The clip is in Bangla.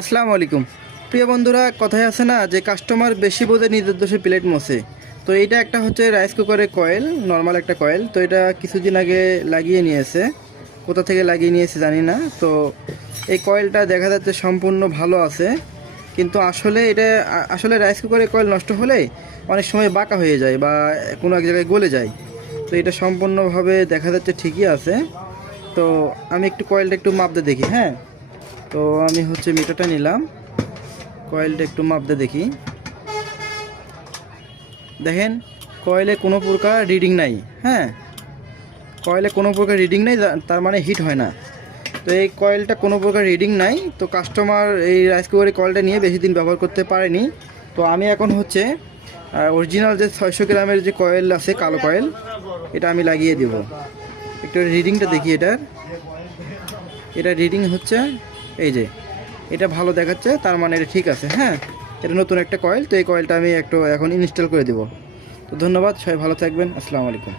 আসসালামু আলাইকুম। প্রিয় বন্ধুরা, কথায় আছে না যে কাস্টমার বেশি বোঝে নিজের দোষে প্লেট মোছে। তো এইটা একটা হচ্ছে রাইস কুকারের কয়েল, নর্মাল একটা কয়েল। তো এটা কিছুদিন আগে লাগিয়ে নিয়েছে, কোথা থেকে লাগিয়ে নিয়েছে জানি না। তো এই কয়েলটা দেখা যাচ্ছে সম্পূর্ণ ভালো আছে, কিন্তু আসলে এটা আসলে রাইস কুকারের কয়েল নষ্ট হলে অনেক সময় বাঁকা হয়ে যায় বা কোনো এক জায়গায় গলে যায়। তো এটা সম্পূর্ণভাবে দেখা যাচ্ছে ঠিকই আছে। তো আমি একটু কয়েলটা একটু মাপতে দেখি। হ্যাঁ, তো আমি হচ্ছে মিটারটা নিলাম, কয়েলটা একটু মাপতে দেখি। দেখেন, কয়েলে কোনো প্রকার রিডিং নাই। হ্যাঁ, কয়েলে কোনো প্রকার রিডিং নাই, তার মানে হিট হয় না। তো এই কয়েলটা কোনো প্রকার রিডিং নাই, তো কাস্টমার এই রাইস কুকারের কয়েলটা নিয়ে বেশি দিন ব্যবহার করতে পারেনি। তো আমি এখন হচ্ছে অরিজিনাল যে 600 গ্রামের যে কয়েল আছে, কালো কয়েল, এটা আমি লাগিয়ে দেব। একটু রিডিংটা দেখি এটার। এটা রিডিং হচ্ছে, এই যে এটা ভালো দেখাচ্ছে, তার মানে এটা ঠিক আছে। হ্যাঁ, এটা নতুন একটা কয়েল। তো এই কয়েলটা আমি একটু এখন ইনস্টল করে দেব। তো ধন্যবাদ, সবাই ভালো থাকবেন। আসসালামু আলাইকুম।